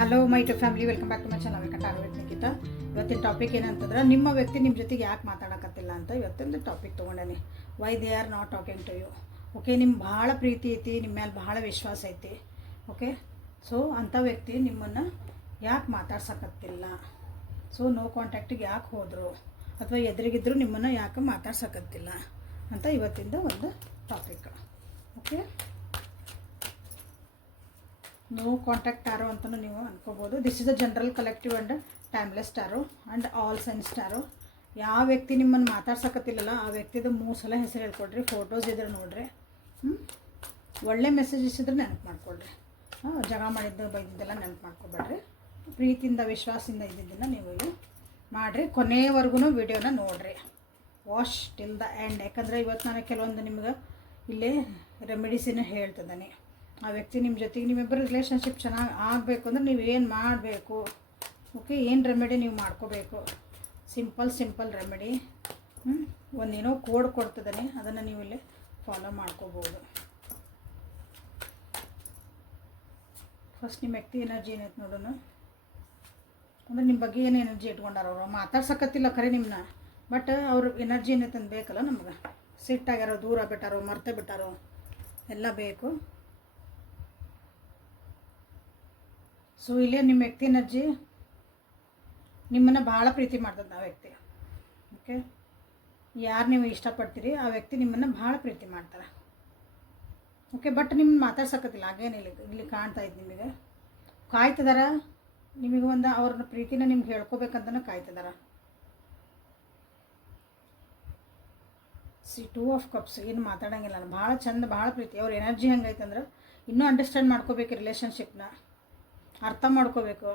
Hello my to family, welcome back to my channel. Welcome to Nikhita. ಇವತ್ತಿನ topic ಏನಂತಂದ್ರೆ, ನಿಮ್ಮ ವ್ಯಕ್ತಿ ನಿಮ್ಮ ಜೊತೆಗೆ ಯಾಕೆ ಮಾತಾಡಕತ್ತಿಲ್ಲ ಅಂತ ಇವತ್ತಿಂದು ಟಾಪಿಕ್ ತೊಗೊಂಡೇನಿ. Why they are not talking to you. Okay, ನಿಮ್ಗೆ ಭಾಳ ಪ್ರೀತಿ ಐತಿ, ನಿಮ್ಮ ಮೇಲೆ ಭಾಳ ವಿಶ್ವಾಸ ಐತಿ. ಓಕೆ, ಸೊ ಅಂಥ ವ್ಯಕ್ತಿ ನಿಮ್ಮನ್ನು ಯಾಕೆ ಮಾತಾಡ್ಸಕತ್ತಿಲ್ಲ, ಸೊ ನೋ ಕಾಂಟ್ಯಾಕ್ಟಿಗೆ ಯಾಕೆ ಹೋದರು, ಅಥವಾ ಎದುರಿಗಿದ್ರು ನಿಮ್ಮನ್ನು ಯಾಕೆ ಮಾತಾಡ್ಸಕತ್ತಿಲ್ಲ ಅಂತ ಇವತ್ತಿಂದ ಒಂದು topic. Okay, no contact tarot ಅಂತಲೂ ನೀವು ಅನ್ಕೋಬೋದು. This is the general collective and timeless tarot and all signs tarot. ಯಾವ ವ್ಯಕ್ತಿ ನಿಮ್ಮನ್ನು ಮಾತಾಡ್ಸಕತ್ತಿಲ್ಲಲ್ಲ ಆ ವ್ಯಕ್ತಿದು 3 ಸಲ ಹೆಸರು ಹೇಳ್ಕೊಡ್ರಿ, ಫೋಟೋಸ್ ಇದ್ರೆ ನೋಡ್ರಿ, ಒಳ್ಳೆ ಮೆಸೇಜಸ್ ಇದ್ರೆ ನೆನಪು ಮಾಡ್ಕೊಳ್ರಿ. ಜಗ ಮಾಡಿದ್ದು ಬೈದಿದ್ದೆಲ್ಲ ನೆನಪು ಮಾಡ್ಕೊಬೇಡ್ರಿ. ಪ್ರೀತಿಯಿಂದ ವಿಶ್ವಾಸದಿಂದ ಇದ್ದಿದ್ದನ್ನು ನೀವು ಇಲ್ಲಿ ಮಾಡಿರಿ. ಕೊನೆಯವರೆಗೂ ವಿಡಿಯೋನ ನೋಡಿರಿ, ವಾಶ್ ಟಿಲ್ ದ ಎಂಡ್. ಯಾಕಂದರೆ ಇವತ್ತು ನಾನು ಕೆಲವೊಂದು ನಿಮ್ಗೆ ಇಲ್ಲೇ ರೆಮಿಡೀಸಿನ ಹೇಳ್ತಿದ್ದಾನೆ. ಆ ವ್ಯಕ್ತಿ ನಿಮ್ಮ ಜೊತೆಗೆ ನಿಮ್ಮಿಬ್ಬರು ರಿಲೇಷನ್ಶಿಪ್ ಚೆನ್ನಾಗಿ ಆಗಬೇಕು ಅಂದ್ರೆ ನೀವು ಏನು ಮಾಡಬೇಕು, ಓಕೆ, ಏನು ರೆಮಿಡಿ ನೀವು ಮಾಡ್ಕೋಬೇಕು. Simple remedy. ಒಂದೇನೋ ಕೋಡ್ ಕೊಡ್ತಿದ್ದಾನೆ, ಅದನ್ನು ನೀವು ಇಲ್ಲಿ ಫಾಲೋ ಮಾಡ್ಕೋಬೋದು. ಫಸ್ಟ್ ನಿಮ್ಮ ವ್ಯಕ್ತಿ ಎನರ್ಜಿ ಏನೈತೆ ನೋಡೋಣ. ಅಂದರೆ ನಿಮ್ಮ ಬಗ್ಗೆ ಏನು ಎನರ್ಜಿ ಇಟ್ಕೊಂಡಾರ ಅವರು. ಮಾತಾಡ್ಸಕತ್ತಿಲ್ಲ ಖರೆ ನಿಮ್ಮನ್ನ, ಬಟ್ ಅವ್ರ ಎನರ್ಜಿ ಏನೈತೆ ಅಂತ ಬೇಕಲ್ಲ ನಮ್ಗೆ. ಸಿಟ್ಟಾಗ್ಯಾರೋ, ದೂರ ಬಿಟ್ಟಾರೋ, ಮರ್ತೆ ಬಿಟ್ಟಾರೋ, ಎಲ್ಲ ಬೇಕು. ಸೊ ಇಲ್ಲೇ ನಿಮ್ಮ ವ್ಯಕ್ತಿ ಎನರ್ಜಿ ನಿಮ್ಮನ್ನು ಭಾಳ ಪ್ರೀತಿ ಮಾಡ್ತದೆ ಆ ವ್ಯಕ್ತಿ. ಓಕೆ, ಯಾರು ನೀವು ಇಷ್ಟಪಡ್ತೀರಿ ಆ ವ್ಯಕ್ತಿ ನಿಮ್ಮನ್ನು ಭಾಳ ಪ್ರೀತಿ ಮಾಡ್ತಾರೆ. ಓಕೆ, ಬಟ್ ನಿಮ್ಮನ್ನು ಮಾತಾಡ್ಸಕತ್ತಿಲ್ಲ, ಹಾಗೇನಿಲ್ಲ. ಇಲ್ಲಿ ಕಾಣ್ತಾ ಇದ್ದು ನಿಮಗೆ ಕಾಯ್ತಿದಾರ, ನಿಮಗೆ ಒಂದು ಅವ್ರನ್ನ ಪ್ರೀತಿನ ನಿಮ್ಗೆ ಹೇಳ್ಕೊಬೇಕಂತಲೂ ಕಾಯ್ತಿದಾರ. ಟೂ ಆಫ್ ಕಪ್ಸ್ ಏನು ಮಾತಾಡೋಂಗಿಲ್ಲ, ಭಾಳ ಚಂದ, ಭಾಳ ಪ್ರೀತಿ. ಅವ್ರ ಎನರ್ಜಿ ಹೆಂಗೈತಂದ್ರೆ ಇನ್ನೂ ಅಂಡರ್ಸ್ಟ್ಯಾಂಡ್ ಮಾಡ್ಕೋಬೇಕು, ರಿಲೇಷನ್ಶಿಪ್ನ ಅರ್ಥ ಮಾಡ್ಕೋಬೇಕು.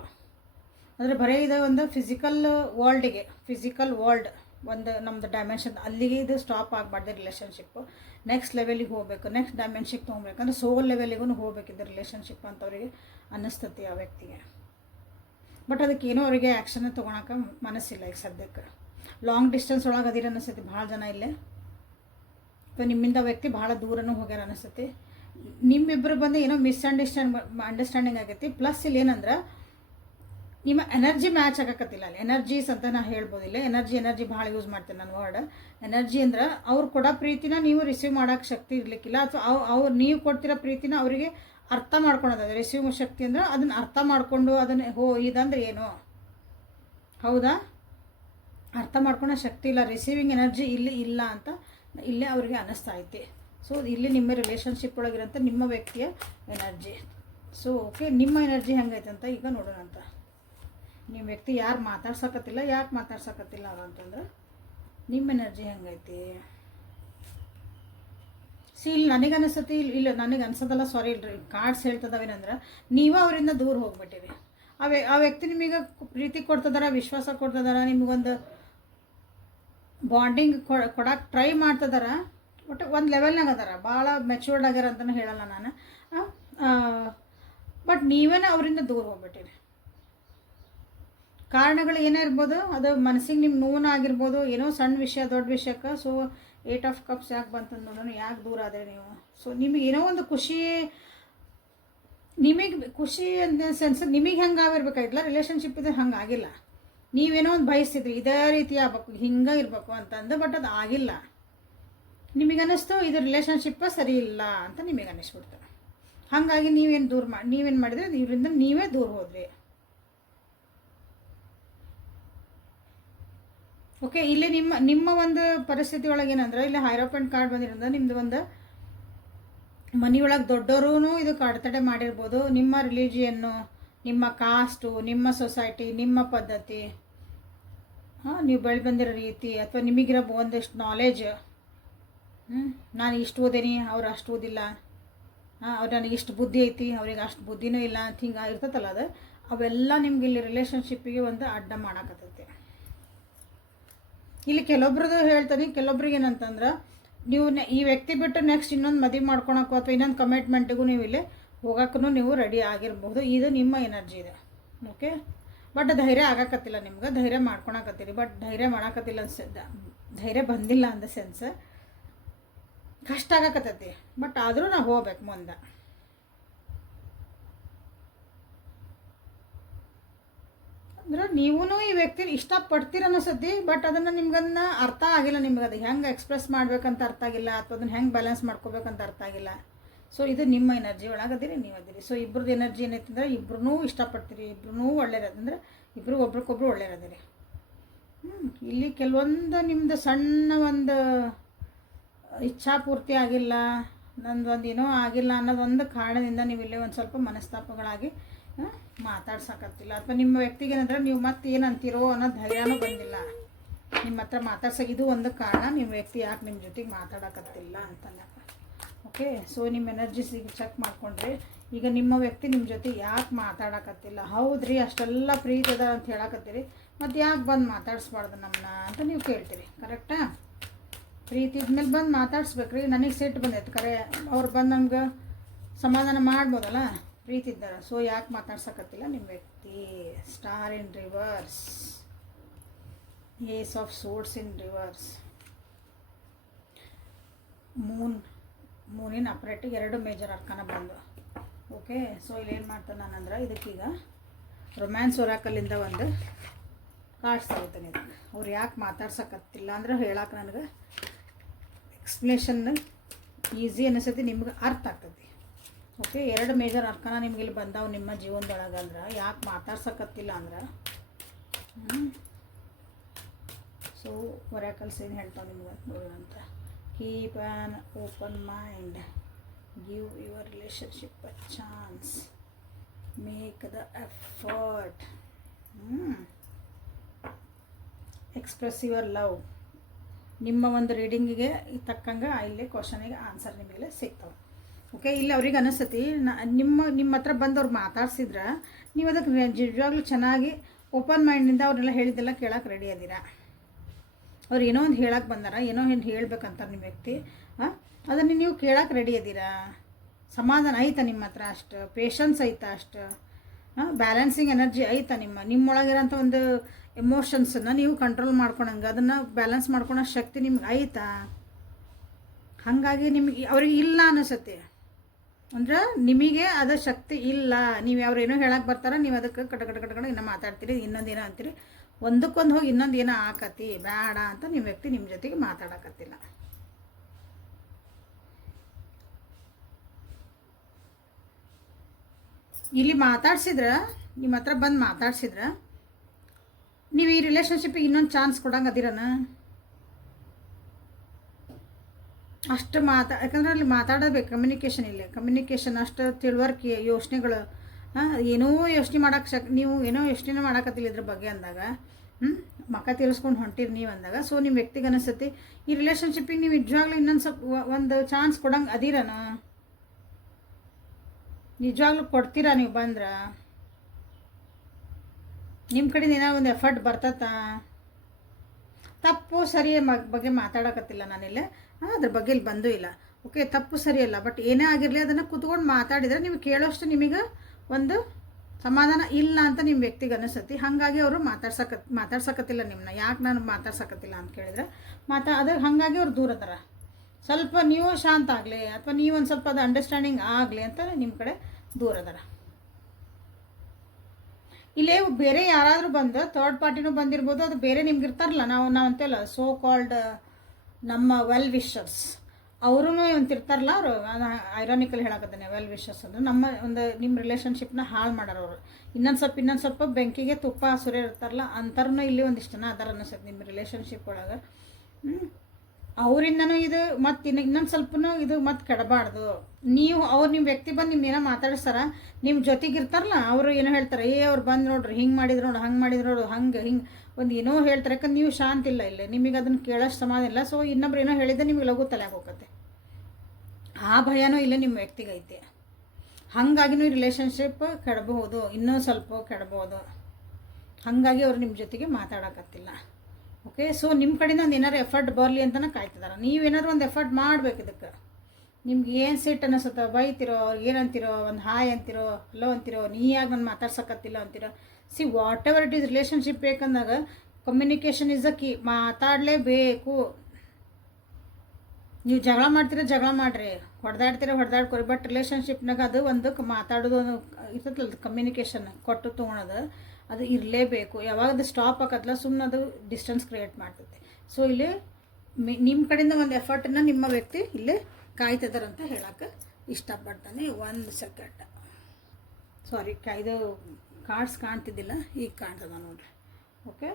ಅಂದರೆ ಬರೀ ಇದು ಒಂದು ಫಿಸಿಕಲ್ ವರ್ಲ್ಡ್ ಒಂದು ನಮ್ಮದು ಡೈಮೆನ್ಷನ್ ಅಲ್ಲಿಗೆ ಇದು ಸ್ಟಾಪ್ ಆಗಬಾರ್ದು. ರಿಲೇಷನ್ಶಿಪ್ಪು ನೆಕ್ಸ್ಟ್ ಲೆವೆಲಿಗೆ ಹೋಗಬೇಕು, ನೆಕ್ಸ್ಟ್ ಡೈಮೆನ್ಷನ್ಗೆ ತೊಗೊಬೇಕಂದ್ರೆ ಸೋಲ್ ಲೆವೆಲಿಗೂ ಹೋಗ್ಬೇಕಿದ್ದು ರಿಲೇಷನ್ಶಿಪ್ ಅಂತ ಅವ್ರಿಗೆ ಅನ್ನಿಸ್ತತಿ ಆ ವ್ಯಕ್ತಿಗೆ. ಬಟ್ ಅದಕ್ಕೆ ಏನೋ ಅವರಿಗೆ ಆ್ಯಕ್ಷನ್ ತೊಗೊಳಕ್ಕೆ ಮನಸ್ಸಿಲ್ಲ ಈಗ ಸದ್ಯಕ್ಕೆ. ಲಾಂಗ್ ಡಿಸ್ಟೆನ್ಸ್ ಒಳಗೆ ಅದಿರ ಅನ್ನಿಸ್ತೈತಿ ಭಾಳ ಜನ ಇಲ್ಲೇ, ಅಥವಾ ನಿಮ್ಮಿಂದ ವ್ಯಕ್ತಿ ಭಾಳ ದೂರನೂ ಹೋಗ್ಯಾರ ಅನ್ನಿಸ್ತೈತಿ. ನಿಮ್ಮಿಬ್ಬರು ಬಂದು ಏನೋ ಅಂಡರ್ಸ್ಟ್ಯಾಂಡಿಂಗ್ ಆಗೈತಿ. ಪ್ಲಸ್ ಇಲ್ಲಿ ಏನಂದ್ರೆ ನಿಮ್ಮ ಎನರ್ಜಿ ಮ್ಯಾಚ್ ಆಗಕತ್ತಿಲ್ಲ. ಅಲ್ಲಿ ಎನರ್ಜೀಸ್ ಅಂತ ನಾನು ಹೇಳ್ಬೋದಿಲ್ಲ. ಎನರ್ಜಿ ಭಾಳ ಯೂಸ್ ಮಾಡ್ತೇನೆ ನಾನು ವರ್ಡ್. ಎನರ್ಜಿ ಅಂದ್ರೆ ಅವ್ರು ಕೊಡೋ ಪ್ರೀತಿನ ನೀವು ರಿಸೀವ್ ಮಾಡೋಕ್ಕೆ ಶಕ್ತಿ ಇರಲಿಕ್ಕಿಲ್ಲ, ಅಥವಾ ಅವ್ರು ನೀವು ಕೊಡ್ತಿರೋ ಪ್ರೀತಿನ ಅವರಿಗೆ ಅರ್ಥ ಮಾಡ್ಕೊಳೋದು. ರಿಸೀವ್ ಶಕ್ತಿ ಅಂದ್ರೆ ಅದನ್ನು ಅರ್ಥ ಮಾಡಿಕೊಂಡು ಅದನ್ನು ಇದಂದ್ರೆ ಏನು, ಹೌದಾ, ಅರ್ಥ ಮಾಡ್ಕೊಳೋ ಶಕ್ತಿ ಇಲ್ಲ, ರಿಸೀವಿಂಗ್ ಎನರ್ಜಿ ಇಲ್ಲಿ ಇಲ್ಲ ಅಂತ ಇಲ್ಲೇ ಅವರಿಗೆ ಅನ್ನಿಸ್ತಾ ಐತಿ. ಸೊ ಇಲ್ಲಿ ನಿಮ್ಮ ರಿಲೇಷನ್ಶಿಪ್ ಒಳಗಿರೋಂಥ ನಿಮ್ಮ ವ್ಯಕ್ತಿಯ ಎನರ್ಜಿ. ಸೊ ಓಕೆ, ನಿಮ್ಮ ಎನರ್ಜಿ ಹೆಂಗೈತೆ ಅಂತ ಈಗ ನೋಡೋಣ ಅಂತ. ನಿಮ್ಮ ವ್ಯಕ್ತಿ ಯಾರು ಮಾತಾಡ್ಸಕತ್ತಿಲ್ಲ, ಯಾಕೆ ಮಾತಾಡ್ಸಕತ್ತಿಲ್ಲ ಅಂತಂದ್ರೆ ನಿಮ್ಮ ಎನರ್ಜಿ ಹೆಂಗೈತಿ. ಇಲ್ಲಿ ನನಗೆ ಅನಿಸ್ತತಿ, ಇಲ್ಲ ನನಗೆ ಅನ್ಸೋದಲ್ಲ, ಸಾರಿ ಇಲ್ರಿ, ಕಾರ್ಡ್ಸ್ ಹೇಳ್ತದವೇನಂದ್ರೆ ನೀವು ಅವರಿಂದ ದೂರ ಹೋಗ್ಬಿಟ್ಟಿರಿ. ಆ ವ್ಯಕ್ತಿ ನಿಮಗೆ ಪ್ರೀತಿ ಕೊಡ್ತದಾರ, ವಿಶ್ವಾಸ ಕೊಡ್ತದಾರ, ನಿಮಗೊಂದು ಬಾಂಡಿಂಗ್ ಕೊಡಕ್ಕೆ ಟ್ರೈ ಮಾಡ್ತದಾರ. ಬಟ್ ಒಂದು ಲೆವೆಲ್ನಾಗ ಅದಾರ, ಭಾಳ ಮೆಚ್ಯೂರ್ಡ್ ಆಗ್ಯಾರ ಅಂತಲೂ ಹೇಳಲ್ಲ ನಾನು. ಬಟ್ ನೀವೇನ ಅವರಿಂದ ದೂರ ಹೋಗ್ಬಿಟ್ಟಿರಿ. ಕಾರಣಗಳು ಏನೇ ಇರ್ಬೋದು, ಅದು ಮನಸ್ಸಿಗೆ ನಿಮ್ಮ ನೋವು ಆಗಿರ್ಬೋದು, ಏನೋ ಸಣ್ಣ ವಿಷಯ ದೊಡ್ಡ ವಿಷಯಕ್ಕೆ. ಸೊ 8 ಆಫ್ ಕಪ್ಸ್ ಯಾಕೆ ಬಂತಂದು ನೋಡೋಣ, ಯಾಕೆ ದೂರ ಆದರೆ ನೀವು. ಸೊ ನಿಮಗೆ ಏನೋ ಒಂದು ಖುಷಿ ಅನ್ನೋ ಸೆನ್ಸ್ ನಿಮಗೆ ಹೆಂಗೆ ಆಗಿರ್ಬೇಕಾಗಿಲ್ಲ, ರಿಲೇಷನ್ಶಿಪ್ ಇದೆ ಹಂಗೆ ಆಗಿಲ್ಲ. ನೀವೇನೋ ಒಂದು ಬಯಸ್ತಿದ್ರಿ ಇದೇ ರೀತಿ ಆಗ್ಬೇಕು, ಹಿಂಗೆ ಇರಬೇಕು ಅಂತಂದು, ಬಟ್ ಅದು ಆಗಿಲ್ಲ. ನಿಮಗೆ ಅನ್ನಿಸ್ತು ಇದು ರಿಲೇಷನ್ಶಿಪ್ಪ ಸರಿ ಇಲ್ಲ ಅಂತ ನಿಮಗೆ ಅನ್ನಿಸ್ಬಿಡ್ತು. ಹಾಗಾಗಿ ನೀವೇನು ಮಾಡಿದ್ರೆ ಇವರಿಂದ ನೀವೇ ದೂರ ಹೋದ್ರಿ. ಓಕೆ, ಇಲ್ಲಿ ನಿಮ್ಮ ಒಂದು ಪರಿಸ್ಥಿತಿ ಒಳಗೆ ಏನಂದ್ರೆ, ಇಲ್ಲಿ ಹೈರೋಪೆಂಟ್ ಕಾರ್ಡ್ ಬಂದಿರೋದ್ರಿಂದ ನಿಮ್ಮದು ಒಂದು ಮನೆಯೊಳಗೆ ದೊಡ್ಡವರು ಇದಕ್ಕೆ ಅಡೆತಡೆ ಮಾಡಿರ್ಬೋದು. ನಿಮ್ಮ ರಿಲಿಜಿಯನ್ನು, ನಿಮ್ಮ ಕಾಸ್ಟು, ನಿಮ್ಮ ಸೊಸೈಟಿ, ನಿಮ್ಮ ಪದ್ಧತಿ, ನೀವು ಬೆಳೆ ಬಂದಿರೋ ರೀತಿ, ಅಥವಾ ನಿಮಗಿರೋ ಒಂದಿಷ್ಟು ನಾಲೆಜ್. ನಾನು ಇಷ್ಟು ಓದೇನಿ, ಅವ್ರು ಅಷ್ಟು ಓದಿಲ್ಲ, ಅವ್ರು ನನಗೆ ಇಷ್ಟು ಬುದ್ಧಿ ಐತಿ, ಅವ್ರಿಗೆ ಅಷ್ಟು ಬುದ್ಧಿನೂ ಇಲ್ಲ ಅಂತ ಹಿಂಗೆ ಇರ್ತೈತಲ್ಲ, ಅದು ಅವೆಲ್ಲ ನಿಮ್ಗೆ ಇಲ್ಲಿ ರಿಲೇಷನ್ಶಿಪ್ಪಿಗೆ ಒಂದು ಅಡ್ಡ ಮಾಡಾಕತ್ತೈತಿ. ಇಲ್ಲಿ ಕೆಲವೊಬ್ರದ್ದು ಹೇಳ್ತಾನೆ, ಕೆಲವೊಬ್ರಿಗೆ ಏನಂತಂದ್ರೆ ನೀವು ಈ ವ್ಯಕ್ತಿ ಬಿಟ್ಟು ನೆಕ್ಸ್ಟ್ ಇನ್ನೊಂದು ಮದುವೆ ಮಾಡ್ಕೊಳಕ್ಕೋ ಅಥವಾ ಇನ್ನೊಂದು ಕಮಿಟ್ಮೆಂಟಿಗೂ ನೀವು ಇಲ್ಲಿ ಹೋಗೋಕ್ಕೂ ನೀವು ರೆಡಿ ಆಗಿರ್ಬೋದು. ಇದು ನಿಮ್ಮ ಎನರ್ಜಿ ಇದೆ. ಓಕೆ, ಬಟ್ ಧೈರ್ಯ ಆಗಾಕತ್ತಿಲ್ಲ ನಿಮ್ಗೆ, ಧೈರ್ಯ ಮಾಡ್ಕೊಳಕತ್ತೀರಿ, ಬಟ್ ಧೈರ್ಯ ಮಾಡಾಕತ್ತಿಲ್ಲ ಧೈರ್ಯ ಬಂದಿಲ್ಲ ಅಂದ ಸೆನ್ಸ್. ಕಷ್ಟ ಆಗಕತ್ತೈತಿ, ಬಟ್ ಆದರೂ ನಾವು ಹೋಗ್ಬೇಕು ಮುಂದೆ. ಅಂದ್ರೆ ನೀವೂ ಈ ವ್ಯಕ್ತಿನ ಇಷ್ಟಪಡ್ತೀರ ಅನಿಸತಿ, ಬಟ್ ಅದನ್ನು ನಿಮ್ಗನ್ನ ಅರ್ಥ ಆಗಿಲ್ಲ, ನಿಮ್ಗೆ ಅದು ಹೆಂಗೆ ಎಕ್ಸ್ಪ್ರೆಸ್ ಮಾಡ್ಬೇಕಂತ ಅರ್ಥ ಆಗಿಲ್ಲ, ಅಥವಾ ಅದನ್ನು ಹೆಂಗೆ ಬ್ಯಾಲೆನ್ಸ್ ಮಾಡ್ಕೋಬೇಕಂತ ಅರ್ಥ ಆಗಿಲ್ಲ. ಸೊ ಇದು ನಿಮ್ಮ ಎನರ್ಜಿ ಒಳಗದಿರಿ, ನೀವು ಅದಿರಿ. ಸೊ ಇಬ್ರದ್ದು ಎನರ್ಜಿ ಏನೈತಂದ್ರೆ ಇಬ್ಬರೂ ಇಷ್ಟಪಡ್ತೀರಿ, ಇಬ್ಬರೂ ಒಳ್ಳೆಯದಂದ್ರೆ ಇಬ್ಬರು ಒಬ್ರಿಗೊಬ್ರು ಒಳ್ಳೆಯರದಿರಿ. ಇಲ್ಲಿ ಕೆಲವೊಂದು ನಿಮ್ಮದು ಸಣ್ಣ ಒಂದು ಇಚ್ಛಾಪೂರ್ತಿ ಆಗಿಲ್ಲ, ನಂದೊಂದು ಏನೋ ಆಗಿಲ್ಲ ಅನ್ನೋದೊಂದು ಕಾರಣದಿಂದ ನೀವು ಇಲ್ಲೇ ಒಂದು ಸ್ವಲ್ಪ ಮನಸ್ತಾಪಗಳಾಗಿ ಮಾತಾಡ್ಸೋಕತ್ತಿಲ್ಲ, ಅಥವಾ ನಿಮ್ಮ ವ್ಯಕ್ತಿಗೆ ಏನಂದ್ರೆ ನೀವು ಮತ್ತೆ ಏನು ಅಂತೀರೋ ಅನ್ನೋ ಧೈರ್ಯನೂ ಬಂದಿಲ್ಲ ನಿಮ್ಮ ಹತ್ರ ಮಾತಾಡ್ಸೋಕೆ. ಇದು ಒಂದು ಕಾರಣ ನಿಮ್ಮ ವ್ಯಕ್ತಿ ಯಾಕೆ ನಿಮ್ಮ ಜೊತೆಗೆ ಮಾತಾಡೋಕತ್ತಿಲ್ಲ ಅಂತಂದ. ಓಕೆ, ಸೊ ನಿಮ್ಮ ಎನರ್ಜಿಸಿಗೆ ಚೆಕ್ ಮಾಡ್ಕೊಂಡ್ರಿ. ಈಗ ನಿಮ್ಮ ವ್ಯಕ್ತಿ ನಿಮ್ಮ ಜೊತೆ ಯಾಕೆ ಮಾತಾಡಕತ್ತಿಲ್ಲ? ಹೌದ್ರಿ, ಅಷ್ಟೆಲ್ಲ ಪ್ರೀತಿ ಅದ ಅಂತ ಹೇಳಕತ್ತೀರಿ, ಮತ್ತು ಯಾಕೆ ಬಂದು ಮಾತಾಡಿಸ್ಬಾರ್ದು ನಮ್ಮನ್ನ ಅಂತ ನೀವು ಕೇಳ್ತೀರಿ. ಕರೆಕ್ಟಾ? ಪ್ರೀತಿ ಇದ್ಮೇಲೆ ಬಂದು ಮಾತಾಡ್ಸ್ಬೇಕ್ರಿ. ನನಗೆ ಸಿಟ್ಟು ಬಂದೈತೆ ಖರೆ, ಅವ್ರು ಬಂದು ನಮ್ಗೆ ಸಮಾಧಾನ ಮಾಡ್ಬೋದಲ್ಲ ಪ್ರೀತಿ ಇದ್ದಾರೆ. ಸೊ ಯಾಕೆ ಮಾತಾಡ್ಸಕತ್ತಿಲ್ಲ ನಿಮ್ಮ ವ್ಯಕ್ತಿ? Star in reverse, ace of swords in reverse, ಮೂನಿನ ಅಪ್ರೇಟಿಗೆ 2 ಮೇಜರ್ ಅರ್ಕಾನ ಬಂದು. ಓಕೆ, ಸೊ ಇಲ್ಲೇನು ಮಾಡ್ತಾನೆ ನಾನಂದ್ರೆ ಇದಕ್ಕೀಗ ರೊಮ್ಯಾನ್ಸ್ ಒರಾಕಲ್ಲಿಂದ ಒಂದು ಕಾರ್ಡ್ಸ್ ತಗೋತಾನೆ. ಇದಕ್ಕೆ ಅವ್ರು ಯಾಕೆ ಮಾತಾಡ್ಸಕತ್ತಿಲ್ಲ ಅಂದ್ರೆ ಹೇಳಕ್ಕೆ ನನಗೆ ಎಕ್ಸ್ಪ್ಲೇಷನ್ ಈಸಿ ಅನಿಸ್ತೈತಿ, ನಿಮ್ಗೆ ಅರ್ಥ ಆಗ್ತೈತಿ. ಓಕೆ, 2 ಮೇಜರ್ ಅರ್ಕಾನ ನಿಮ್ಗೆ ಇಲ್ಲಿ ಬಂದಾವು ನಿಮ್ಮ ಜೀವನದೊಳಗೆ. ಅಂದ್ರೆ ಯಾಕೆ ಮಾತಾಡ್ಸಕತ್ತಿಲ್ಲ ಅಂದ್ರೆ ಸೊ ಒರಾಕಲ್ಸ್ ಏನು ಹೇಳ್ತಾವೆ ನಿಮ್ಗೆ ನೋಡೋಣ ಅಂತ. Keep an open mind, give your relationship a chance, make the effort, express your love. ನಿಮ್ಮ ಒಂದು ರೀಡಿಂಗಿಗೆ ತಕ್ಕಂಗೆ ಇಲ್ಲೇ ಕ್ವಶನಿಗೆ ಆನ್ಸರ್ ನಿಮಗೆ ಸಿಗ್ತಾವೆ. ಓಕೆ, ಇಲ್ಲಿ ಅವ್ರಿಗೆ ಅನಿಸ್ತತಿ ನಿಮ್ಮ ಹತ್ರ ಬಂದವ್ರು ಮಾತಾಡ್ಸಿದ್ರೆ ನೀವು ಅದಕ್ಕೆ ನಿಜವಾಗ್ಲೂ ಚೆನ್ನಾಗಿ ಓಪನ್ ಮೈಂಡಿಂದ ಅವ್ರನ್ನೆಲ್ಲ ಹೇಳಿದ್ದೆಲ್ಲ ಕೇಳೋಕೆ ರೆಡಿ ಅದೀರಾ. ಅವ್ರು ಏನೋ ಒಂದು ಹೇಳಕ್ಕೆ ಬಂದಾರ, ಏನೋ ಒಂದು ಹೇಳ್ಬೇಕಂತಾರೆ ನಿಮ್ಮ ವ್ಯಕ್ತಿ, ಅದನ್ನು ನೀವು ಕೇಳಕ್ಕೆ ರೆಡಿ ಅದೀರಾ. ಸಮಾಧಾನ ಐತಾ ನಿಮ್ಮ ಹತ್ರ, ಅಷ್ಟು ಪೇಷನ್ಸ್ ಐತಾ, ಅಷ್ಟು ಬ್ಯಾಲೆನ್ಸಿಂಗ್ ಎನರ್ಜಿ ಐತಾ, ನಿಮ್ಮೊಳಗಿರೋಂಥ ಒಂದು ಎಮೋಷನ್ಸನ್ನು ನೀವು ಕಂಟ್ರೋಲ್ ಮಾಡ್ಕೊಳಂಗೆ, ಅದನ್ನು ಬ್ಯಾಲೆನ್ಸ್ ಮಾಡ್ಕೊಳೋ ಶಕ್ತಿ ನಿಮ್ಗೆ ಐತಾ? ಹಾಗಾಗಿ ನಿಮಗೆ ಅವ್ರಿಗೆ ಇಲ್ಲ ಅನಿಸುತ್ತೆ ಅಂದ್ರೆ ನಿಮಗೆ ಅದು ಶಕ್ತಿ ಇಲ್ಲ. ನೀವು ಅವ್ರೇನೋ ಹೇಳಕ್ಕೆ ಬರ್ತಾರ, ನೀವು ಅದಕ್ಕೆ ಕಟ್ಕಡ ಇನ್ನೂ ಮಾತಾಡ್ತೀರಿ, ಇನ್ನೊಂದೇನೋ ಅಂತೀರಿ, ಒಂದಕ್ಕೊಂದು ಹೋಗಿ ಇನ್ನೊಂದು ಏನೋ ಆಕತಿ ಬೇಡ ಅಂತ ನಿಮ್ಮ ವ್ಯಕ್ತಿ ನಿಮ್ಮ ಜೊತೆಗೆ ಮಾತಾಡಕತ್ತಿಲ್ಲ. ಇಲ್ಲಿ ಮಾತಾಡ್ಸಿದ್ರೆ, ನಿಮ್ಮ ಹತ್ರ ಬಂದು ಮಾತಾಡ್ಸಿದ್ರೆ ನೀವು ಈ ರಿಲೇಷನ್ಶಿಪ್ಪಿಗೆ ಇನ್ನೊಂದು ಚಾನ್ಸ್ ಕೊಡಂಗೆ ಅದಿರನ ಅಷ್ಟು ಯಾಕಂದ್ರೆ ಅಲ್ಲಿ ಮಾತಾಡಬೇಕು, ಕಮ್ಯುನಿಕೇಷನ್ ಇಲ್ಲ, ಕಮ್ಯುನಿಕೇಷನ್ ಅಷ್ಟು ತಿಳುವಳಿಕೆ, ಯೋಚನೆಗಳು, ಏನೋ ಯೋಚನೆ ಮಾಡೋಕ್ಕೆ ನೀವು ಏನೋ ಯೋಚನೆ ಮಾಡೋಕತ್ತಿಲ್ಲ ಇದ್ರ ಬಗ್ಗೆ ಅಂದಾಗ, ಮಕ್ಕ ತೀರಿಸ್ಕೊಂಡು ಹೊಂಟಿರಿ ನೀವು ಅಂದಾಗ, ಸೊ ನಿಮ್ಮ ವ್ಯಕ್ತಿಗೆ ಅನಿಸ್ತತಿ ಈ ರಿಲೇಷನ್ಶಿಪ್ಪಿಗೆ ನೀವು ನಿಜವಾಗ್ಲೂ ಇನ್ನೊಂದು ಸ್ವಲ್ಪ ಒಂದು ಚಾನ್ಸ್ ಕೊಡಂಗೆ ಅದಿರನ? ನಿಜವಾಗ್ಲೂ ಕೊಡ್ತೀರಾ? ನೀವು ಬಂದ್ರೆ ನಿಮ್ಮ ಕಡೆಯಿಂದ ಏನೋ ಒಂದು ಎಫರ್ಟ್ ಬರ್ತತಾ? ತಪ್ಪು ಸರಿ ಬಗ್ಗೆ ಮಾತಾಡಕತ್ತಿಲ್ಲ ನಾನಿಲ್ಲೇ, ಅದ್ರ ಬಗ್ಗೆ ಇಲ್ಲಿ ಬಂದೂ ಇಲ್ಲ. ಓಕೆ, ತಪ್ಪು ಸರಿ ಅಲ್ಲ, ಬಟ್ ಏನೇ ಆಗಿರಲಿ ಅದನ್ನು ಕೂತ್ಕೊಂಡು ಮಾತಾಡಿದರೆ ನೀವು ಕೇಳೋಷ್ಟು ನಿಮಗೆ ಒಂದು ಸಮಾಧಾನ ಇಲ್ಲ ಅಂತ ನಿಮ್ಮ ವ್ಯಕ್ತಿಗೆ ಅನಿಸ್ತತಿ. ಹಾಗಾಗಿ ಅವರು ಮಾತಾಡ್ಸಕತ್ತಿಲ್ಲ ನಿಮ್ಮನ್ನ. ಯಾಕೆ ನಾನು ಮಾತಾಡ್ಸಕತ್ತಿಲ್ಲ ಅಂತ ಕೇಳಿದ್ರೆ ಅದು ಹಾಗಾಗಿ ಅವ್ರು ದೂರ ಅದಾರ. ಸ್ವಲ್ಪ ನೀವು ಶಾಂತ ಆಗಲಿ, ಅಥವಾ ನೀವು ಒಂದು ಸ್ವಲ್ಪ ಅದು ಅಂಡರ್ಸ್ಟ್ಯಾಂಡಿಂಗ್ ಆಗಲಿ ಅಂತ ನಿಮ್ಮ ಕಡೆ ದೂರ ಅದಾರ. ಇಲ್ಲೇ ಬೇರೆ ಯಾರಾದರೂ ಬಂದು ಥರ್ಡ್ ಪಾರ್ಟಿನೂ ಬಂದಿರ್ಬೋದು, ಅದು ಬೇರೆ ನಿಮ್ಗೆ ಇರ್ತಾರಲ್ಲ, ನಾವು ಅಂತೇವಲ್ಲ ಸೋ ಕಾಲ್ಡ್ ನಮ್ಮ ವೆಲ್ ವಿಶರ್ಸ್, ಅವರೂ ಅಂತಿರ್ತಾರಲ್ಲ, ಅವರು ಐರಾನಿಕಲ್ ಹೇಳಕತ್ತಾನೆ. ವೆಲ್ ವಿಶರ್ಸ್ ಅಂದ್ರೆ ನಿಮ್ಮ ರಿಲೇಷನ್ಶಿಪ್ನ ಹಾಳು ಮಾಡೋರು ಅವರು. ಇನ್ನೊಂದು ಸ್ವಲ್ಪ ಬೆಂಕಿಗೆ ತುಪ್ಪ ಸುರೇ ಇರ್ತಾರಲ್ಲ, ಅಂಥವ್ರನ್ನ ಇಲ್ಲಿ ಒಂದಿಷ್ಟು ಜನ ಅದಾರ ಅನ್ನಿಸುತ್ತೆ ನಿಮ್ಮ ರಿಲೇಷನ್ಶಿಪ್ ಒಳಗೆ. ಅವರಿಂದನೂ ಇದು ಮತ್ತು ಇನ್ನೊಂದು ಸ್ವಲ್ಪನೂ ಇದು ಮತ್ತು ಕೆಡಬಾರ್ದು. ನೀವು ನಿಮ್ಮ ವ್ಯಕ್ತಿ ಬಂದು ನಿಮ್ಮ ಏನೋ ಮಾತಾಡಿಸ್ತಾರ, ನಿಮ್ಮ ಜೊತೆಗೆ ಇರ್ತಾರಲ್ಲ, ಅವರು ಏನೋ ಹೇಳ್ತಾರೆ, ಅವ್ರು ಬಂದು ನೋಡ್ರಿ ಹಿಂಗೆ ಮಾಡಿದ್ರು ನೋಡು, ಹಂಗೆ ಮಾಡಿದ್ರು ನೋಡು, ಹಿಂಗೆ ಒಂದು ಏನೋ ಹೇಳ್ತಾರೆ. ಯಾಕಂದ್ರೆ ನೀವು ಶಾಂತಿ ಇಲ್ಲ, ಇಲ್ಲಿ ನಿಮಗೆ ಅದನ್ನು ಕೇಳೋಷ್ಟು ಸಮಾಧಾನ ಇಲ್ಲ. ಸೊ ಇನ್ನೊಬ್ರು ಏನೋ ಹೇಳಿದ್ರೆ ನಿಮಗೆ ಲಘು ತಲೆಗೆ ಹೋಗುತ್ತೆ. ಆ ಭಯನೂ ಇಲ್ಲ ನಿಮ್ಮ ವ್ಯಕ್ತಿಗೆ ಐತೆ. ಹಾಗಾಗಿ ನೀವು ರಿಲೇಷನ್ಶಿಪ್ ಕೆಡಬಹುದು, ಇನ್ನೂ ಸ್ವಲ್ಪ ಕೆಡಬಹುದು. ಹಾಗಾಗಿ ಅವ್ರು ನಿಮ್ಮ ಜೊತೆಗೆ ಮಾತಾಡೋಕತ್ತಿಲ್ಲ. ಓಕೆ, ಸೊ ನಿಮ್ಮ ಕಡೆಯಿಂದ ಒಂದು ಏನಾರು ಎಫರ್ಟ್ ಬರಲಿ ಅಂತಲೇ ಕಾಯ್ತಿದ್ದಾರೆ. ನೀವೇನಾದ್ರು ಒಂದು ಎಫರ್ಟ್ ಮಾಡಬೇಕು. ಇದಕ್ಕೆ ನಿಮ್ಗೆ ಏನು ಸಿಟ್ಟು ಅನ್ನಿಸುತ್ತೋ, ಬೈತಿರೋ, ಏನಂತಿರೋ, ಒಂದು ಹಾಯ್ ಅಂತಿರೋ, ಹಲೋ ಅಂತಿರೋ, ನೀ ಯಾಕೆ ನಾನು ಮಾತಾಡ್ಸೋಕತ್ತಿಲ್ಲ ಅಂತಿರೋ. See whatever it is, relationship ಬೇಕಂದಾಗ ಕಮ್ಯುನಿಕೇಷನ್ ಇಸ್ ಅ ಕೀ. ಮಾತಾಡಲೇಬೇಕು. ನೀವು ಜಗಳ ಮಾಡಿರಿ, ಹೊಡೆದಾಡ್ಕೊರಿ, ಬಟ್ ರಿಲೇಷನ್ಶಿಪ್ನಾಗ ಅದು ಒಂದು ಮಾತಾಡೋದು ಇರ್ತೈತಲ್ಲ ಕಮ್ಯುನಿಕೇಷನ್ ಕೊಟ್ಟು ತೊಗೊಳೋದು ಅದು ಇರಲೇಬೇಕು. ಯಾವಾಗ ಅದು ಸ್ಟಾಪ್ ಆಗತ್ತಲ್ಲ ಸುಮ್ಮನೆ ಅದು ಡಿಸ್ಟೆನ್ಸ್ ಕ್ರಿಯೇಟ್ ಮಾಡ್ತೈತಿ. ಸೊ ಇಲ್ಲಿ ನಿಮ್ಮ ಕಡೆಯಿಂದ ಒಂದು ಎಫರ್ಟನ್ನು ನಿಮ್ಮ ವ್ಯಕ್ತಿ ಇಲ್ಲಿ ಕಾಯ್ತಿದಾರಂತ ಹೇಳಕ್ಕೆ ಇಷ್ಟಪಡ್ತಾನೆ. ಒಂದು ಸೆಕೆಂಡ್, ಸಾರಿ, ಇದು ಕಾರ್ಡ್ಸ್ ಕಾಣ್ತಿದ್ದಿಲ್ಲ, ಈಗ ಕಾಣ್ತದ ನೋಡಿರಿ. ಓಕೆ,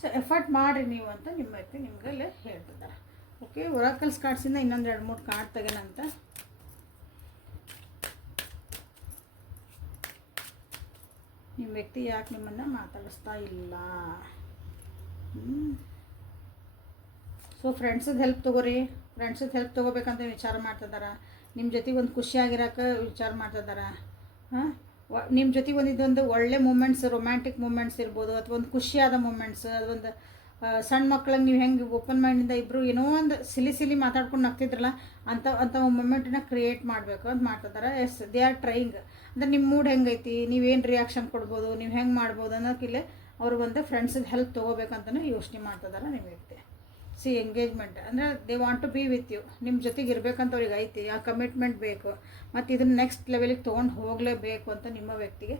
ಸೊ ಎಫರ್ಟ್ ಮಾಡಿರಿ ನೀವು ಅಂತ ನಿಮ್ಮ ವ್ಯಕ್ತಿ ನಿಮ್ಗೆ ಇಲ್ಲಿ ಹೇಳ್ತಿದ್ದಾರೆ. ಓಕೆ, ಒರಾಕಲ್ಸ್ ಕಾರ್ಡ್ಸಿಂದ ಇನ್ನೊಂದು 2-3 ಕಾರ್ಡ್ ತೆಗೆನಂತ. ನಿಮ್ಮ ವ್ಯಕ್ತಿ ಯಾಕೆ ನಿಮ್ಮನ್ನು ಮಾತಾಡಿಸ್ತಾ ಇಲ್ಲ? ಸೊ ಫ್ರೆಂಡ್ಸದ ಹೆಲ್ಪ್ ತೊಗೋರಿ. ಫ್ರೆಂಡ್ಸದ ಹೆಲ್ಪ್ ತೊಗೋಬೇಕಂತ ವಿಚಾರ ಮಾಡ್ತಿದ್ದಾರೆ. ನಿಮ್ಮ ಜೊತೆಗೆ ಒಂದು ಖುಷಿಯಾಗಿರೋಕೆ ವಿಚಾರ ಮಾಡ್ತಿದ್ದಾರೆ. ನಿಮ್ಮ ಜೊತೆಗೆ ಇದೊಂದು ಒಳ್ಳೆ ಮೂಮೆಂಟ್ಸ್, ರೊಮ್ಯಾಂಟಿಕ್ ಮೂಮೆಂಟ್ಸ್ ಇರ್ಬೋದು, ಅಥವಾ ಒಂದು ಖುಷಿಯಾದ ಮೂಮೆಂಟ್ಸ್. ಅದೊಂದು ಸಣ್ಣ ಮಕ್ಕಳಿಗೆ ನೀವು ಹೆಂಗೆ ಓಪನ್ ಮೈಂಡಿಂದ ಇಬ್ಬರು ಏನೋ ಒಂದು ಸಿಲಿ ಮಾತಾಡ್ಕೊಂಡು ನಗ್ತಿದ್ರಲ್ಲ ಅಂಥ ಮೂಮೆಂಟನ್ನ ಕ್ರಿಯೇಟ್ ಮಾಡಬೇಕು ಅಂತ ಮಾಡ್ತಿದ್ದಾರೆ. Yes, they are trying. ಅಂದರೆ ನಿಮ್ಮ ಮೂಡ್ ಹೆಂಗೈತಿ, ನೀವೇನು ರಿಯಾಕ್ಷನ್ ಕೊಡ್ಬೋದು, ನೀವು ಹೆಂಗೆ ಮಾಡ್ಬೋದು ಅನ್ನೋಕ್ಕಿಲ್ಲೇ ಅವರು ಒಂದು ಫ್ರೆಂಡ್ಸಿಗೆ ಹೆಲ್ಪ್ ತೊಗೋಬೇಕಂತಲೇ ಯೋಚನೆ ಮಾಡ್ತಿದ್ದಾರೆ ನಿಮ್ಮ ವ್ಯಕ್ತಿ. ಸಿ ಎಂಗೇಜ್ಮೆಂಟ್ ಅಂದರೆ they want to be with you. ನಿಮ್ಮ ಜೊತೆಗೆ ಇರಬೇಕಂತ ಅವ್ರಿಗೆ ಐತಿ, ಆ ಕಮಿಟ್ಮೆಂಟ್ ಬೇಕು, ಮತ್ತು ಇದನ್ನು ನೆಕ್ಸ್ಟ್ ಲೆವೆಲಿಗೆ ತೊಗೊಂಡು ಹೋಗಲೇಬೇಕು ಅಂತ ನಿಮ್ಮ ವ್ಯಕ್ತಿಗೆ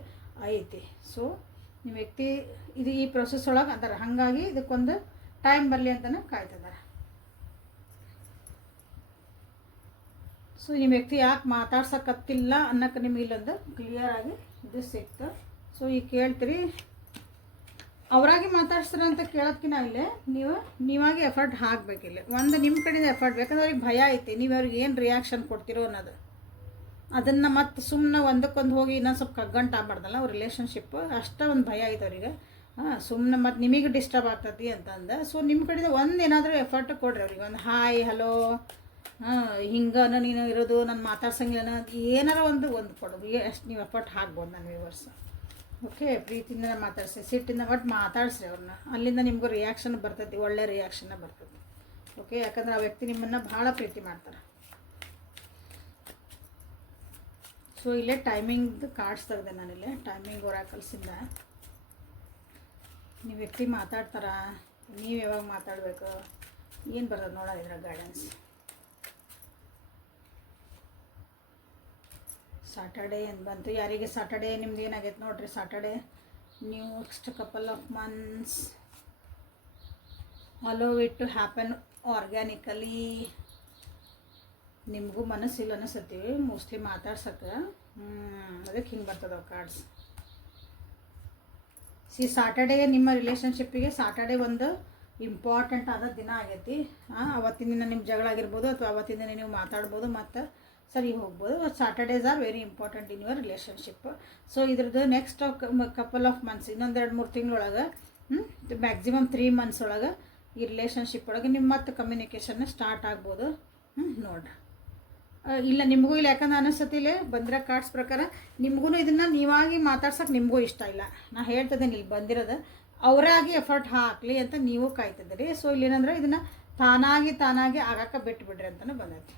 ಐತಿ. ಸೊ ನಿಮ್ಮ ವ್ಯಕ್ತಿ ಈ ಪ್ರೊಸೆಸ್ ಒಳಗೆ ಅದಾರ, ಹಾಗಾಗಿ ಇದಕ್ಕೊಂದು ಟೈಮ್ ಬರಲಿ ಅಂತಲೇ ಕಾಯ್ತಿದ್ದಾರೆ. ಸೊ ನಿಮ್ಮ ವ್ಯಕ್ತಿ ಯಾಕೆ ಮಾತಾಡ್ಸೋಕತ್ತಿಲ್ಲ ಅನ್ನೋಕೆ ನಿಮ್ಗೆ ಇಲ್ಲೊಂದು ಕ್ಲಿಯರ್ ಆಗಿ ಇದು ಸಿಕ್ತು. ಸೊ ಈಗ ಕೇಳ್ತೀರಿ, ಅವರಾಗಿ ಮಾತಾಡ್ಸ್ತಾರೆ ಅಂತ ಕೇಳೋದಕ್ಕಿಂತ ಇಲ್ಲೇ ನೀವಾಗಿ ಎಫರ್ಟ್ ಹಾಕಬೇಕಿಲ್ಲ. ಒಂದು ನಿಮ್ಮ ಕಡೆಯಿಂದ ಎಫರ್ಟ್ ಬೇಕಂದ್ರೆ ಅವ್ರಿಗೆ ಭಯ ಐತಿ, ನೀವು ಅವ್ರಿಗೆ ಏನು ರಿಯಾಕ್ಷನ್ ಕೊಡ್ತಿರೋ ಅನ್ನೋದು. ಅದನ್ನು ಮತ್ತೆ ಸುಮ್ಮನೆ ಒಂದಕ್ಕೊಂದು ಹೋಗಿ ಇನ್ನೊಂದು ಸ್ವಲ್ಪ ಕಗ್ಗಂಟು ಆಗ್ಬಾರ್ದಲ್ಲ ಅವ್ರ ರಿಲೇಷನ್ಶಿಪ್, ಅಷ್ಟೇ ಒಂದು ಭಯ ಐತೆ ಅವ್ರಿಗೆ. ಸುಮ್ಮನೆ ಮತ್ತು ನಿಮಗೆ ಡಿಸ್ಟರ್ಬ್ ಆಗ್ತತಿ ಅಂತಂದು. ಸೊ ನಿಮ್ಮ ಕಡೆಯಿಂದ ಒಂದು ಏನಾದರೂ ಎಫರ್ಟ್ ಕೊಡ್ರಿ ಅವ್ರಿಗೆ, ಒಂದು ಹಾಯ್ ಹಲೋ ಹಿಂಗೆ ನೀನು ಇರೋದು, ನಾನು ಮಾತಾಡ್ಸಂಗಿಲ್ಲ ಏನಾರ ಒಂದು ಕೊಡೋದು, ಅಷ್ಟು ನೀವು ಎಫರ್ಟ್ ಹಾಕ್ಬೋದು ನನ್ನ ವ್ಯೂವರ್ಸ್. ಓಕೆ, ಪ್ರೀತಿಯಿಂದ ಮಾತಾಡ್ಸಿ, ಸಿಟ್ಟಿಂದ ಒಟ್ಟು ಮಾತಾಡ್ಸ್ರಿ ಅವ್ರನ್ನ. ಅಲ್ಲಿಂದ ನಿಮಗೂ ರಿಯಾಕ್ಷನ್ ಬರ್ತೈತಿ, ಒಳ್ಳೆ ರಿಯಾಕ್ಷನ್ನ ಬರ್ತೈತಿ. ಓಕೆ, ಯಾಕಂದ್ರೆ ಆ ವ್ಯಕ್ತಿ ನಿಮ್ಮನ್ನು ಭಾಳ ಪ್ರೀತಿ ಮಾಡ್ತಾರೆ. ಸೊ ಇಲ್ಲೇ ಟೈಮಿಂಗ್ ಕಾರ್ಡ್ಸ್ ತೆಗೆದೆ ನಾನಿಲ್ಲೇ, ಟೈಮಿಂಗ್ ಒರಾಕಲ್ಸಿಂದ. ನೀವು ವ್ಯಕ್ತಿ ಮಾತಾಡ್ತಾರ, ನೀವು ಯಾವಾಗ ಮಾತಾಡಬೇಕು, ಏನು ಬರ್ತದೆ ನೋಡ ಇದ್ರ ಗೈಡೆನ್ಸ್. ಸಾಟರ್ಡೇ ಏನು ಬಂತು, ಯಾರಿಗೆ ಸಾಟರ್ಡೇ ನಿಮ್ದು ಏನಾಗೈತೆ ನೋಡಿರಿ. Saturday next couple of months allow it to happen organically. ನಿಮಗೂ ಮನಸ್ಸಿಲ್ಲ ಅನಿಸತ್ತೀವಿ ಮೋಸ್ಟ್ಲಿ ಮಾತಾಡ್ಸಕ್ಕೆ. ಅದಕ್ಕೆ ಹಿಂಗೆ ಬರ್ತದವ ಕಾರ್ಡ್ಸ್. ಸಾಟರ್ಡೇ ನಿಮ್ಮ ರಿಲೇಷನ್ಶಿಪ್ಪಿಗೆ ಸಾಟರ್ಡೇ ಒಂದು ಇಂಪಾರ್ಟೆಂಟ್ ಆದ ದಿನ ಆಗೈತಿ. ಅವತ್ತಿನ ದಿನ ನಿಮ್ಮ ಜಗಳ ಆಗಿರ್ಬೋದು, ಅಥವಾ ಅವತ್ತಿನ ದಿನ ನೀವು ಮಾತಾಡ್ಬೋದು ಮತ್ತು ಸರಿ ಹೋಗ್ಬೋದು. Saturdays are very important in your relationship. So ಇದ್ರದ್ದು ನೆಕ್ಸ್ಟ್ ಕಪಲ್ ಆಫ್ ಮಂತ್ಸ್, ಇನ್ನೊಂದು 2-3 ತಿಂಗಳೊಳಗೆ, ಮ್ಯಾಕ್ಸಿಮಮ್ 3 ಮಂತ್ಸ್ ಒಳಗೆ ಈ ರಿಲೇಷನ್ಶಿಪ್ ಒಳಗೆ ನಿಮ್ಮ ಮತ್ತು ಕಮ್ಯುನಿಕೇಷನ್ನ ಸ್ಟಾರ್ಟ್ ಆಗ್ಬೋದು. ನೋಡ್ರಿ, ಇಲ್ಲ ನಿಮಗೂ ಇಲ್ಲ, ಯಾಕಂದ್ರೆ ಅನಿಸತಿಲ್ಲ ಬಂದಿರೋ ಕಾರ್ಡ್ಸ್ ಪ್ರಕಾರ ನಿಮಗೂ ಇದನ್ನು ನೀವಾಗಿ ಮಾತಾಡ್ಸೋಕೆ ನಿಮಗೂ ಇಷ್ಟ ಇಲ್ಲ. ನಾ ಹೇಳ್ತಿದ್ದೇನೆ ಇಲ್ಲಿ ಬಂದಿರೋದು ಅವರಾಗಿ ಎಫರ್ಟ್ ಹಾಕಲಿ ಅಂತ ನೀವು ಕಾಯ್ತಿದ್ದೀರಿ. ಸೊ ಇಲ್ಲೇನಂದ್ರೆ ಇದನ್ನು ತಾನಾಗಿ ಆಗಕ್ಕೆ ಬಿಟ್ಬಿಡ್ರಿ ಅಂತಲೂ ಬಂದೈತಿ.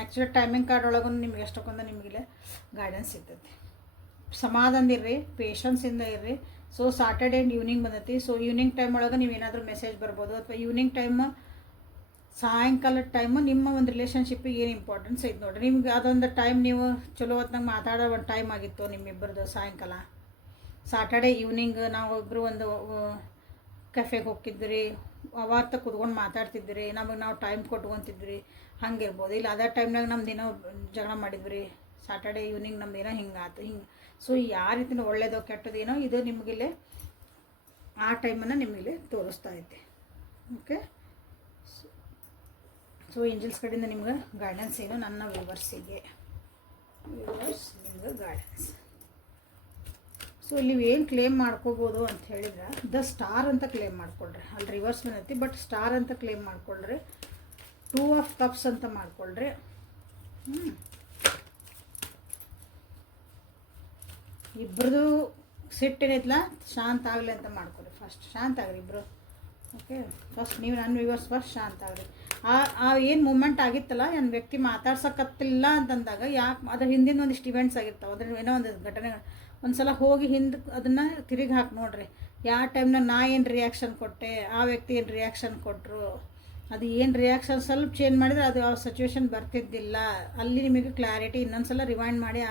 ಆ್ಯಕ್ಚುಲಿ ಟೈಮಿಂಗ್ ಕಾರ್ಡ್ ಒಳಗೂ ನಿಮ್ಗೆ ಎಷ್ಟೊಂದು ನಿಮಗಿಲ್ಲ ಗೈಡೆನ್ಸ್ ಸಿಗ್ತೈತಿ. ಸಮಾಧಾನದಿರ್ರಿ, ಪೇಷನ್ಸಿಂದ ಇರ್ರಿ. ಸೊ ಸಾಟರ್ಡೇ ಈವ್ನಿಂಗ್ ಬಂದೈತಿ. ಸೊ ಈವ್ನಿಂಗ್ ಟೈಮ್ ಒಳಗೆ ನೀವೇನಾದರೂ ಮೆಸೇಜ್ ಬರ್ಬೋದು, ಅಥವಾ ಈವ್ನಿಂಗ್ ಟೈಮ್ ಸಾಯಂಕಾಲದ ಟೈಮು ನಿಮ್ಮ ಒಂದು ರಿಲೇಷನ್ಶಿಪ್ಪಿಗೆ ಏನು ಇಂಪಾರ್ಟೆನ್ಸ್ ಐತೆ ನೋಡಿರಿ. ನಿಮ್ಗೆ ಅದೊಂದು ಟೈಮ್ ನೀವು ಚಲೋ ಹೊತ್ನಾಗ ಮಾತಾಡೋ ಒಂದು ಟೈಮ್ ಆಗಿತ್ತು ನಿಮ್ಮಿಬ್ಬರದು ಸಾಯಂಕಾಲ. ಸಾಟರ್ಡೇ ಈವ್ನಿಂಗ್ ನಾವು ಇಬ್ಬರು ಒಂದು ಕೆಫೆಗೆ ಹೋಗ್ತಿದ್ರಿ, ಅವತ್ತು ಕುತ್ಕೊಂಡು ಮಾತಾಡ್ತಿದ್ರಿ, ನಾವು ಟೈಮ್ ಕೊಟ್ಕೊತಿದ್ರಿ, ಹಂಗಿರ್ಬೋದು. ಇಲ್ಲ ಅದೇ ಟೈಮ್ನಾಗ ನಮ್ದು ಏನೋ ಜಗಳ ಮಾಡಿದ್ವಿ, ಸಾಟರ್ಡೇ ಈವ್ನಿಂಗ್ ನಮ್ದು ಏನೋ ಹಿಂಗಾಯ್ತು ಹಿಂಗೆ. ಸೊ ಯಾವ ರೀತಿನ ಒಳ್ಳೇದೋ ಕೆಟ್ಟದೇನೋ ಇದು ನಿಮಗಿಲ್ಲೇ ಆ ಟೈಮನ್ನು ನಿಮಗಿಲ್ಲೇ ತೋರಿಸ್ತಾ ಐತೆ. ಓಕೆ, ಸೊ ಏಂಜಲ್ಸ್ ಕಡೆಯಿಂದ ನಿಮ್ಗೆ ಗೈಡೆನ್ಸ್ ಏನು ನನ್ನ ವ್ಯೂವರ್ಸಿಗೆ ನಿಮ್ಗೆ ಗೈಡೆನ್ಸ್. ಸೊ ಇಲ್ಲಿ ಏನು ಕ್ಲೇಮ್ ಮಾಡ್ಕೋಬೋದು ಅಂತ ಹೇಳಿದ್ರೆ ದ ಸ್ಟಾರ್ ಅಂತ ಕ್ಲೇಮ್ ಮಾಡ್ಕೊಳ್ರಿ. ಅಲ್ಲಿ ರಿವರ್ಸ್ ಬಂದೈತಿ, ಬಟ್ ಸ್ಟಾರ್ ಅಂತ ಕ್ಲೇಮ್ ಮಾಡ್ಕೊಳ್ರಿ. 2 ಆಫ್ ಕಪ್ಸ್ ಅಂತ ಮಾಡ್ಕೊಳ್ರಿ. ಇಬ್ಬರದು ಸಿಟ್ಟೇನೈತಲ್ಲ ಶಾಂತ ಆಗಲಿ ಅಂತ ಮಾಡ್ಕೊಳ್ರಿ. ಫಸ್ಟ್ ಶಾಂತ ಆಗ್ರಿ ಇಬ್ಬರು. ಓಕೆ, ಫಸ್ಟ್ ನೀವು ನನ್ನ ವ್ಯೂವರ್ಸ್ ಫಸ್ಟ್ ಶಾಂತ ಆಗ್ರಿ. ಆ ಏನು ಮೂಮೆಂಟ್ ಆಗಿತ್ತಲ್ಲ, ನನ್ನ ವ್ಯಕ್ತಿ ಮಾತಾಡ್ಸೋಕತ್ತಿಲ್ಲ ಅಂತಂದಾಗ ಯಾಕೆ ಅದ್ರ ಹಿಂದಿನ ಒಂದಿಷ್ಟು ಇವೆಂಟ್ಸ್ ಆಗಿರ್ತಾವೆ, ಅದ್ರ ಏನೋ ಒಂದು ಘಟನೆಗಳು. ಒಂದು ಸಲ ಹೋಗಿ ಹಿಂದೆ ಅದನ್ನು ತಿರುಗಿ ಹಾಕಿ ನೋಡ್ರಿ. ಯಾವ ಟೈಮ್ನಾಗ ನಾ ಏನು ರಿಯಾಕ್ಷನ್ ಕೊಟ್ಟೆ, ಆ ವ್ಯಕ್ತಿ ಏನು ರಿಯಾಕ್ಷನ್ ಕೊಟ್ಟರು, ಅದು ಏನು ರಿಯಾಕ್ಷನ್ ಸ್ವಲ್ಪ ಚೇಂಜ್ ಮಾಡಿದರೆ ಅದು ಆ ಸಿಚುವೇಶನ್ ಬರ್ತಿದ್ದಿಲ್ಲ. ಅಲ್ಲಿ ನಿಮಗೆ ಕ್ಲಾರಿಟಿ ಇನ್ನೊಂದು ಸಲ ರಿವೈಂಡ್ ಮಾಡಿ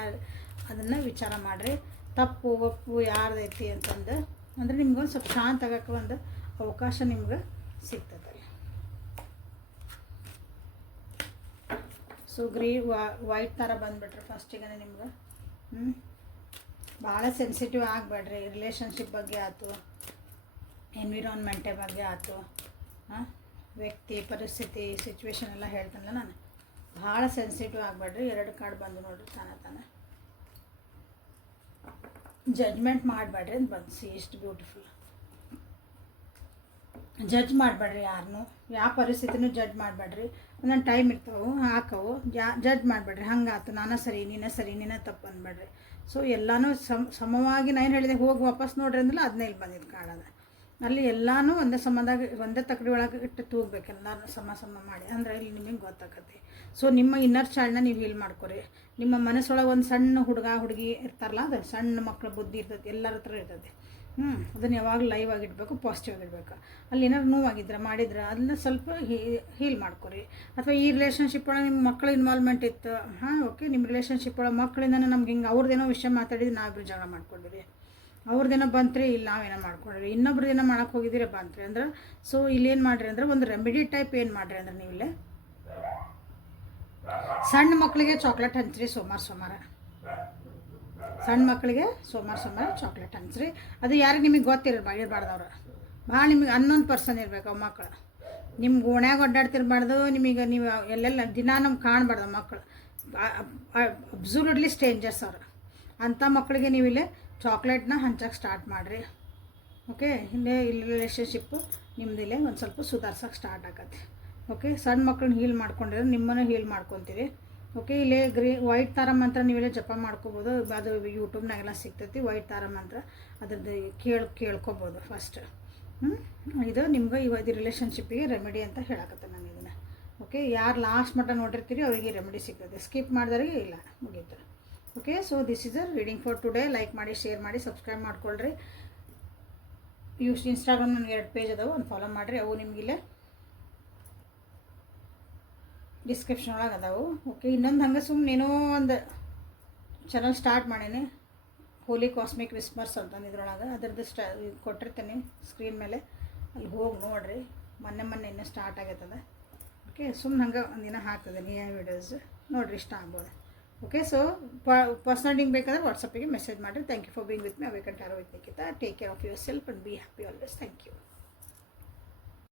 ಅದನ್ನು ವಿಚಾರ ಮಾಡಿರಿ, ತಪ್ಪು ಒಪ್ಪು ಯಾರ್ದೈತಿ ಅಂತಂದು. ಅಂದರೆ ನಿಮ್ಗೊಂದು ಸ್ವಲ್ಪ ಶಾಂತ ಆಗೋಕ್ಕೆ ಒಂದು ಅವಕಾಶ ನಿಮ್ಗೆ ಸಿಗ್ತದೆ. ಸೊ ವೈಟ್ ಥರ ಬಂದುಬಿಟ್ರೆ ಫಸ್ಟಿಗೆ ನಿಮ್ಗೆ ಭಾಳ ಸೆನ್ಸಿಟಿವ್ ಆಗಬೇಡ್ರಿ. ರಿಲೇಷನ್ಶಿಪ್ ಬಗ್ಗೆ ಆಯ್ತು, ಎನ್ವಿರಾನ್ಮೆಂಟೇ ಬಗ್ಗೆ ಆಯ್ತು, ವ್ಯಕ್ತಿ ಪರಿಸ್ಥಿತಿ ಸಿಚುವೇಶನ್ ಎಲ್ಲ ಹೇಳ್ತಾನಲ್ಲ ನಾನು, ಭಾಳ ಸೆನ್ಸಿಟಿವ್ ಆಗಬೇಡ್ರಿ. 2 ಕಾರ್ಡ್ ಬಂದು ನೋಡ್ರಿ ತಾನೇ ಜಡ್ಜ್ಮೆಂಟ್ ಮಾಡಬೇಡ್ರಿ ಅಂತ ಬಂದು. ಸಿ ಎಷ್ಟು ಬ್ಯೂಟಿಫುಲ್. ಜಡ್ಜ್ ಮಾಡಬೇಡ್ರಿ ಯಾರನ್ನೂ, ಯಾವ ಪರಿಸ್ಥಿತಿನೂ ಜಡ್ಜ್ ಮಾಡಬೇಡ್ರಿ. ಒಂದೊಂದು ಟೈಮ್ ಇರ್ತಾವೆ ಹಾಕವು, ಜಡ್ಜ್ ಮಾಡಬೇಡ್ರಿ. ಹಂಗಾತು ನಾನೇ ಸರಿ ನೀನೇ ತಪ್ಪು ಅಂದ್ಬೇಡ್ರಿ. ಸೊ ಎಲ್ಲನೂ ಸಮವಾಗಿ ನಾನು ಹೇಳಿದೆ ಹೋಗಿ ವಾಪಸ್ ನೋಡ್ರಿ ಅಂದ್ರಲ್ಲ, ಅದನ್ನೇ ಇಲ್ಲಿ ಬಂದಿದ್ದು ಕಾಣೋದು. ಅಲ್ಲಿ ಎಲ್ಲನೂ ಒಂದೇ ಸಮದಾಗ ಒಂದೇ ತಕ್ಕಡಿ ಒಳಗೆ ಇಟ್ಟು ತೂಗಬೇಕು, ಎಲ್ಲರೂ ಸಮ ಮಾಡಿ, ಅಂದರೆ ಇಲ್ಲಿ ನಿಮಗೆ ಗೊತ್ತಾಗತ್ತೆ. ಸೊ ನಿಮ್ಮ ಇನ್ನರ್ ಚೈಲ್ಡ್ನ ನೀವು ಹೀಲ್ ಮಾಡ್ಕೊರಿ. ನಿಮ್ಮ ಮನಸ್ಸೊಳಗೆ ಒಂದು ಸಣ್ಣ ಹುಡುಗಿ ಇರ್ತಾರಲ್ಲ, ಅದು ಸಣ್ಣ ಮಕ್ಕಳ ಬುದ್ಧಿ ಇರ್ತೈತಿ, ಎಲ್ಲರ ಹತ್ರ ಇರ್ತೈತಿ. ಅದನ್ನು ಯಾವಾಗ ಲೈವ್ ಆಗಿಡಬೇಕು, ಪಾಸಿಟಿವ್ ಆಗಿಡಬೇಕು. ಅಲ್ಲಿ ಏನಾದ್ರು ನೋವಾಗಿದ್ರೆ ಮಾಡಿದ್ರೆ ಅದನ್ನ ಸ್ವಲ್ಪ ಹೀಲ್ ಮಾಡ್ಕೊರಿ. ಅಥವಾ ಈ ರಿಲೇಷನ್ಶಿಪ್ ಒಳಗೆ ನಿಮ್ಮ ಮಕ್ಕಳ ಇನ್ವಾಲ್ವ್ಮೆಂಟ್ ಇತ್ತು, ಓಕೆ, ನಿಮ್ಮ ರಿಲೇಷನ್ಶಿಪ್ ಒಳಗೆ ಮಕ್ಕಳಿಂದ ನಮ್ಗೆ ಹಿಂಗೆ ಅವ್ರದ್ದೇನೋ ವಿಷಯ ಮಾತಾಡಿದ್ರೆ ನಾವಿಬ್ರು ಜಗಳ ಮಾಡ್ಕೊಂಡಿರಿ, ಅವ್ರದ್ದೇನೋ ಬಂತ್ರಿ, ಇಲ್ಲಿ ನಾವೇನೋ ಮಾಡ್ಕೊಂಡ್ರಿ, ಇನ್ನೊಬ್ರು ಏನೋ ಮಾಡೋಕೆ ಹೋಗಿದ್ದೀರಿ ಬಂತ್ರಿ ಅಂದ್ರೆ. ಸೊ ಇಲ್ಲೇನು ಮಾಡಿರಿ ಅಂದ್ರೆ ಒಂದು ರೆಮಿಡಿ ಟೈಪ್ ಏನು ಮಾಡಿರಿ ಅಂದ್ರೆ, ನೀವು ಇಲ್ಲೇ ಸಣ್ಣ ಮಕ್ಕಳಿಗೆ ಚಾಕ್ಲೇಟ್ ಹಂಚ್ರಿ ಸೋಮವಾರ. ಸಣ್ಣ ಮಕ್ಕಳಿಗೆ ಸೋಮವಾರ ಚಾಕ್ಲೇಟ್ ಹಂಚ್ರಿ. ಅದು ಯಾರಿಗೆ ನಿಮಗೆ ಇರಬಾರ್ದವ್ರು, ಭಾಳ ನಿಮಗೆ ಅನ್ನೊಂದು ಪರ್ಸನ್ ಇರಬೇಕು. ಅವು ಮಕ್ಕಳು ನಿಮ್ಗೆ ಓಣ್ಯಾಗ ಒಡ್ಡಾಡ್ತಿರ್ಬಾರ್ದು, ನಿಮಗೆ ನೀವು ಎಲ್ಲೆಲ್ಲ ದಿನ ನಮ್ಗೆ ಕಾಣಬಾರ್ದು ಮಕ್ಕಳು. ಅಬ್ಸಲ್ಯೂಟ್ಲಿ ಸ್ಟ್ರೇಂಜರ್ಸ್ ಅವರು. ಅಂಥ ಮಕ್ಕಳಿಗೆ ನೀವು ಇಲ್ಲೇ ಚಾಕ್ಲೇಟ್ನ ಹಂಚಕ್ಕೆ ಸ್ಟಾರ್ಟ್ ಮಾಡಿರಿ. ಓಕೆ, ಇಲ್ಲಿ ರಿಲೇಷನ್ಶಿಪ್ಪು ನಿಮ್ಮದಿಲ್ಲೇ ಒಂದು ಸ್ವಲ್ಪ ಸುಧಾರ್ಸೋಕ್ಕೆ ಸ್ಟಾರ್ಟ್ ಆಗತ್ತೆ. ಓಕೆ, ಸಣ್ಣ ಮಕ್ಕಳನ್ನ ಹೀಲ್ ಮಾಡ್ಕೊಂಡಿರೋ ನಿಮ್ಮನ್ನು ಹೀಲ್ ಮಾಡ್ಕೊತೀರಿ. ಓಕೆ, ಇಲ್ಲೇ ವೈಟ್ ತಾರ ಮಂತ್ರ ನೀವೆಲ್ಲ ಜಪ ಮಾಡ್ಕೋಬೋದು. ಅದು ಯೂಟ್ಯೂಬ್ನಾಗೆಲ್ಲ ಸಿಗ್ತೈತಿ ವೈಟ್ ತಾರ ಮಂತ್ರ, ಅದ್ರದ್ದು ಕೇಳ್ಕೊಬೋದು ಫಸ್ಟ್. ಇದು ನಿಮ್ಗೆ ಇದು ರಿಲೇಷನ್ಶಿಪ್ಪಿಗೆ ರೆಮಿಡಿ ಅಂತ ಹೇಳಕತ್ತೆ ನಾನು ಇದನ್ನು. ಓಕೆ, ಯಾರು ಲಾಸ್ಟ್ ಮಟ್ಟ ನೋಡಿರ್ತೀರಿ ಅವರಿಗೆ ರೆಮಿಡಿ ಸಿಗ್ತದೆ, ಸ್ಕಿಪ್ ಮಾಡಿದವ್ರಿಗೆ ಇಲ್ಲ, ಮುಗೀತು. Okay, so this is a reading for today. Like ಮಾಡಿ, ಶೇರ್ ಮಾಡಿ, ಸಬ್ಸ್ಕ್ರೈಬ್ ಮಾಡ್ಕೊಳ್ರಿ. ಇನ್ಸ್ಟಾಗ್ರಾಮ್ ನನಗೆ 2 ಪೇಜ್ ಅದಾವೆ, ಒಂದು ಫಾಲೋ ಮಾಡಿರಿ. ಅವು ನಿಮಗಿಲ್ಲೇ ಡಿಸ್ಕ್ರಿಪ್ಷನ್ ಒಳಗೆ ಅದಾವು. ಓಕೆ, ಇನ್ನೊಂದು ಹಂಗೆ ಸುಮ್ಮನೆ ಏನೋ ಒಂದು ಚಾನಲ್ ಸ್ಟಾರ್ಟ್ ಮಾಡೀನಿ, ಹೋಲಿ ಕಾಸ್ಮಿಕ್ ವಿಸ್ಪರ್ಸ್ ಅಂತಂದು. ಇದ್ರೊಳಗೆ ಅದರದ್ದು ಕೊಟ್ಟಿರ್ತೀನಿ ಸ್ಕ್ರೀನ್ ಮೇಲೆ, ಅಲ್ಲಿ ಹೋಗಿ ನೋಡಿರಿ. ಮೊನ್ನೆ ಇನ್ನೂ ಸ್ಟಾರ್ಟ್ ಆಗೈತದ. ಓಕೆ, ಸುಮ್ಮನೆ ಹಂಗೆ ಒಂದಿನ ಹಾಕ್ತದೆ ಈ ವಿಡಿಯೋಸ್ ನೋಡಿರಿ, ಇಷ್ಟ ಆಗ್ಬೋದು. ಓಕೆ, ಸೊ ಪರ್ಸನಲ್ ಲಿಂಕ್ ಬೇಕಾದ್ರೆ ವಾಟ್ಸಪ್ಪಿಗೆ ಮೆಸೇಜ್ ಮಾಡಿರಿ. Thank you for being with me. Awaken tarot with Nikhita. Take care of yourself and be happy always. Thank you.